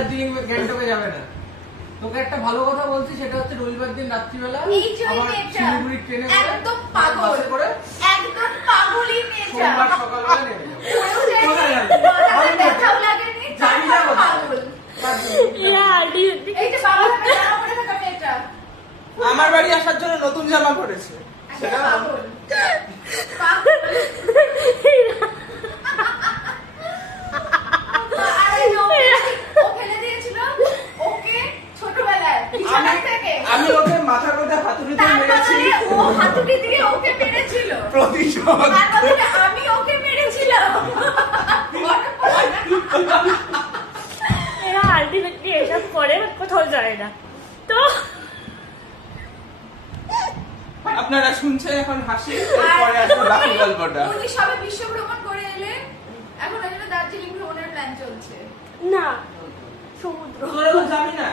দার্জিলিং গ্যাংটকে যাবে না। তোকে একটা ভালো কথা বলছি সেটা হচ্ছে রবিবার দিন রাত্রিবেলা মেয়েটা, শিলিগুড়ির ট্রেনে একদম পাগল। করে একদম পাগলই সোমবার সকালবেলা নেমে। ইয়া আমার বাড়ি আসার জন্য নতুন জামা পড়েছে একটা পাগল। পাগল। আর এই যে ও ফেলে- ও ফেলে দিয়েছিল, ওকে ছোটবেলায়, বিছানা আমি থেকে। আমি ওকে মাথার মধ্যে হাতুড়ি দিয়ে তার মেরেছি বদলে ও হাতুড়ি দিয়ে ওকে মেরেছিল। প্রতিশোধ। আমি ওকে মেরেছিলাম। এরা আলটিমেটলি এসব করে কোথাও যায় না। তো আপনারা শুনছেন এখন হাসি এরপরে আসবে বাকি গল্পটা। উনি সবে বিশ্ব ভ্রমণ করে এলেন এখন জন্য দার্জিলিং ভ্রমণের প্ল্যান চলছে। না সমুদ্র যাবি না